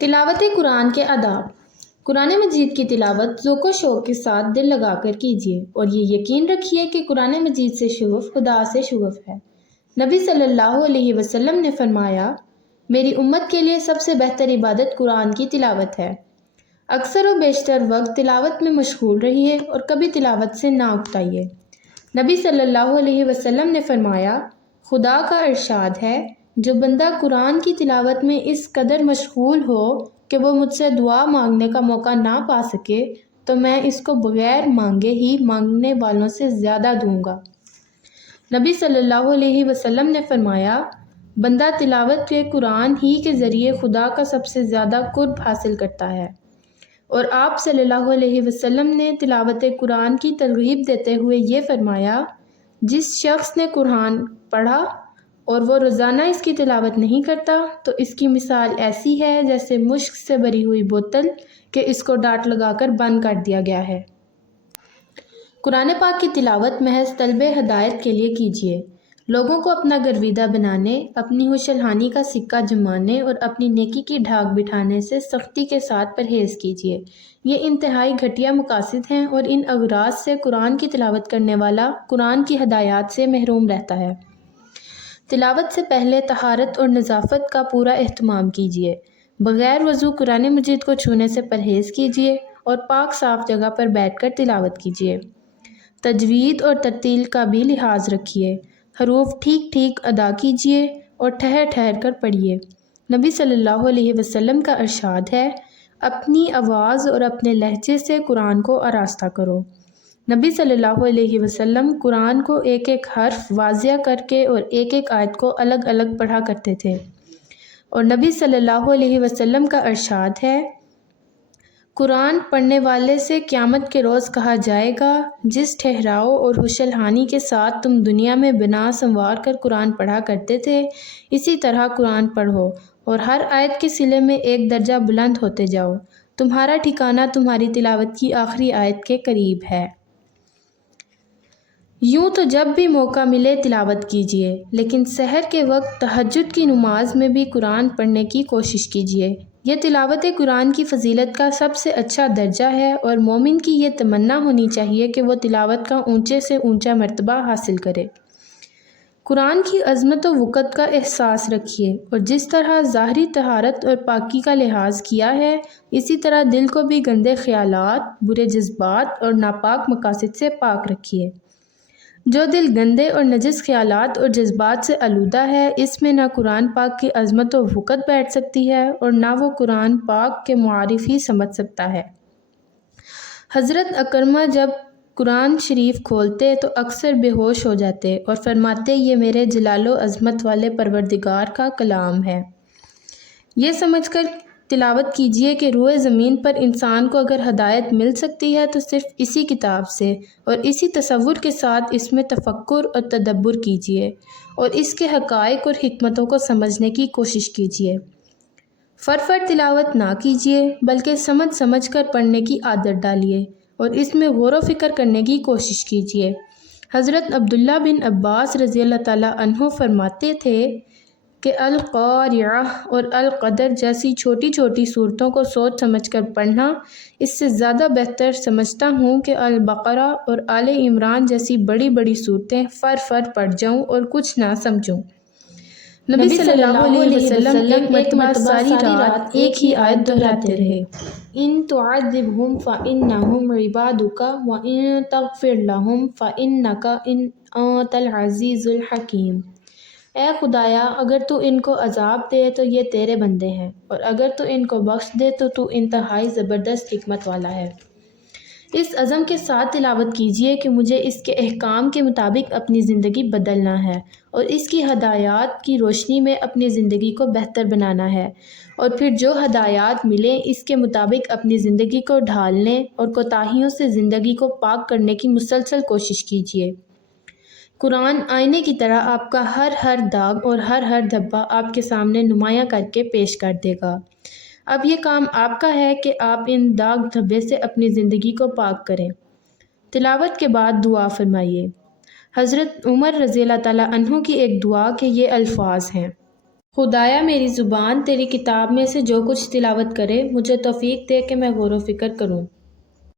تلاوت قرآن کے آداب۔ قرآن مجید کی تلاوت ذوق و شوق کے ساتھ دل لگا کر کیجیے اور یہ یقین رکھیے کہ قرآن مجید سے شغف خدا سے شغف ہے۔ نبی صلی اللہ علیہ وسلم نے فرمایا، میری امت کے لیے سب سے بہتر عبادت قرآن کی تلاوت ہے۔ اکثر و بیشتر وقت تلاوت میں مشغول رہیے اور کبھی تلاوت سے نہ اکتائیے۔ نبی صلی اللہ علیہ وسلم نے فرمایا، خدا کا ارشاد ہے، جو بندہ قرآن کی تلاوت میں اس قدر مشغول ہو کہ وہ مجھ سے دعا مانگنے کا موقع نہ پا سکے تو میں اس کو بغیر مانگے ہی مانگنے والوں سے زیادہ دوں گا۔ نبی صلی اللہ علیہ وسلم نے فرمایا، بندہ تلاوت کے قرآن ہی کے ذریعے خدا کا سب سے زیادہ قرب حاصل کرتا ہے۔ اور آپ صلی اللہ علیہ وسلم نے تلاوت قرآن کی ترغیب دیتے ہوئے یہ فرمایا، جس شخص نے قرآن پڑھا اور وہ روزانہ اس کی تلاوت نہیں کرتا تو اس کی مثال ایسی ہے جیسے مشک سے بھری ہوئی بوتل کہ اس کو ڈاٹ لگا کر بند کر دیا گیا ہے۔ قرآن پاک کی تلاوت محض طلب ہدایت کے لیے کیجیے۔ لوگوں کو اپنا گرویدہ بنانے، اپنی ہوشلہانی کا سکہ جمانے اور اپنی نیکی کی ڈھاک بٹھانے سے سختی کے ساتھ پرہیز کیجیے۔ یہ انتہائی گھٹیا مقاصد ہیں اور ان اغراض سے قرآن کی تلاوت کرنے والا قرآن کی ہدایات سے محروم رہتا ہے۔ تلاوت سے پہلے طہارت اور نظافت کا پورا اہتمام کیجیے۔ بغیر وضو قرآن مجید کو چھونے سے پرہیز کیجیے اور پاک صاف جگہ پر بیٹھ کر تلاوت کیجیے۔ تجوید اور ترتیل کا بھی لحاظ رکھیے۔ حروف ٹھیک ٹھیک ادا کیجیے اور ٹھہر ٹھہر کر پڑھیے۔ نبی صلی اللہ علیہ وسلم کا ارشاد ہے، اپنی آواز اور اپنے لہجے سے قرآن کو آراستہ کرو۔ نبی صلی اللہ علیہ وسلم قرآن کو ایک ایک حرف واضح کر کے اور ایک ایک آیت کو الگ الگ پڑھا کرتے تھے۔ اور نبی صلی اللہ علیہ وسلم کا ارشاد ہے، قرآن پڑھنے والے سے قیامت کے روز کہا جائے گا، جس ٹھہراؤ اور ہوشلہانی کے ساتھ تم دنیا میں بنا سنوار کر قرآن پڑھا کرتے تھے، اسی طرح قرآن پڑھو اور ہر آیت کے صلے میں ایک درجہ بلند ہوتے جاؤ۔ تمہارا ٹھکانہ تمہاری تلاوت کی آخری آیت کے قریب ہے۔ یوں تو جب بھی موقع ملے تلاوت کیجیے، لیکن سحر کے وقت تہجد کی نماز میں بھی قرآن پڑھنے کی کوشش کیجیے۔ یہ تلاوت قرآن کی فضیلت کا سب سے اچھا درجہ ہے اور مومن کی یہ تمنا ہونی چاہیے کہ وہ تلاوت کا اونچے سے اونچا مرتبہ حاصل کرے۔ قرآن کی عظمت و وقت کا احساس رکھیے اور جس طرح ظاہری طہارت اور پاکی کا لحاظ کیا ہے، اسی طرح دل کو بھی گندے خیالات، برے جذبات اور ناپاک مقاصد سے پاک رکھیے۔ جو دل گندے اور نجس خیالات اور جذبات سے آلودہ ہے، اس میں نہ قرآن پاک کی عظمت و وقت بیٹھ سکتی ہے اور نہ وہ قرآن پاک کے معارف ہی سمجھ سکتا ہے۔ حضرت اکرمہ جب قرآن شریف کھولتے تو اکثر بے ہوش ہو جاتے اور فرماتے، یہ میرے جلال و عظمت والے پروردگار کا کلام ہے۔ یہ سمجھ کر تلاوت کیجیے کہ روئے زمین پر انسان کو اگر ہدایت مل سکتی ہے تو صرف اسی کتاب سے، اور اسی تصور کے ساتھ اس میں تفکر اور تدبر کیجیے اور اس کے حقائق اور حکمتوں کو سمجھنے کی کوشش کیجیے۔ فر تلاوت نہ کیجیے بلکہ سمجھ سمجھ کر پڑھنے کی عادت ڈالیے اور اس میں غور و فکر کرنے کی کوشش کیجیے۔ حضرت عبداللہ بن عباس رضی اللہ تعالیٰ عنہ فرماتے تھے کہ القاریعہ اور القدر جیسی چھوٹی چھوٹی صورتوں کو سوچ سمجھ کر پڑھنا اس سے زیادہ بہتر سمجھتا ہوں کہ البقرہ اور آل عمران جیسی بڑی بڑی صورتیں فر پڑھ جاؤں اور کچھ نہ سمجھوں۔ نبی صلی اللہ علیہ وسلم ایک مرتبہ ساری رات ایک ہی آیت دہراتے رہے، ان تعذبہم فانہم عبادک وان تغفر لہم فانک انت العزیز الحکیم۔ اے خدایا، اگر تو ان کو عذاب دے تو یہ تیرے بندے ہیں، اور اگر تو ان کو بخش دے تو تو انتہائی زبردست حکمت والا ہے۔ اس عزم کے ساتھ تلاوت کیجیے کہ مجھے اس کے احکام کے مطابق اپنی زندگی بدلنا ہے اور اس کی ہدایات کی روشنی میں اپنی زندگی کو بہتر بنانا ہے، اور پھر جو ہدایات ملیں اس کے مطابق اپنی زندگی کو ڈھالنے اور کوتاہیوں سے زندگی کو پاک کرنے کی مسلسل کوشش کیجیے۔ قرآن آئینے کی طرح آپ کا ہر داغ اور ہر دھبہ آپ کے سامنے نمایاں کر کے پیش کر دے گا۔ اب یہ کام آپ کا ہے کہ آپ ان داغ دھبے سے اپنی زندگی کو پاک کریں۔ تلاوت کے بعد دعا فرمائیے۔ حضرت عمر رضی اللہ تعالیٰ عنہ کی ایک دعا کے یہ الفاظ ہیں، خدایا میری زبان تیری کتاب میں سے جو کچھ تلاوت کرے مجھے توفیق دے کہ میں غور و فکر کروں۔